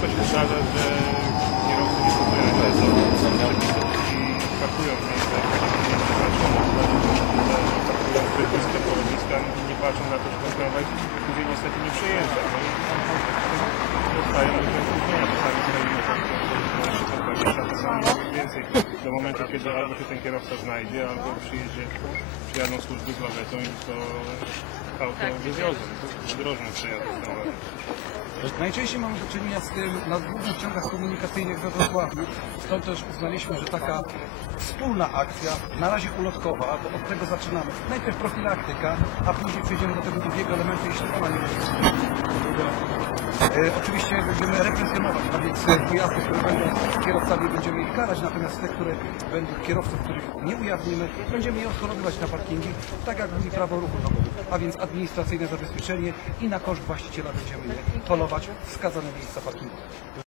często się zdarza, że kierowcy nie poznają są przepisów i parkują między parkują wypustka polowiska nie patrzą na to, czy ten tramwaj później niestety nie przejeżdża. No i dostają różne spóźnienia, czasami kolejne czasami więcej do momentu, kiedy albo się ten kierowca znajdzie, albo przyjedzie, przyjadą służby z lawetą i to wywiozą. To przejazd tramwajem. Najczęściej mamy do czynienia z tym na głównych ciągach komunikacyjnych we Wrocławiu. Stąd też uznaliśmy, że taka wspólna akcja, na razie ulotkowa, bo od tego zaczynamy. Najpierw profilaktyka, a później przejdziemy do tego drugiego elementu, jeśli ona nie jest. E, oczywiście będziemy represjonować, a więc pojazdy, które będą kierowcami, będziemy ich karać, natomiast te, które będą kierowców, których nie ujawnimy, będziemy je odchorowywać na parkingi, tak jak mówi prawo ruchu drogowego, a więc administracyjne zabezpieczenie i na koszt właściciela będziemy je polować w wskazane miejsca parkingowe.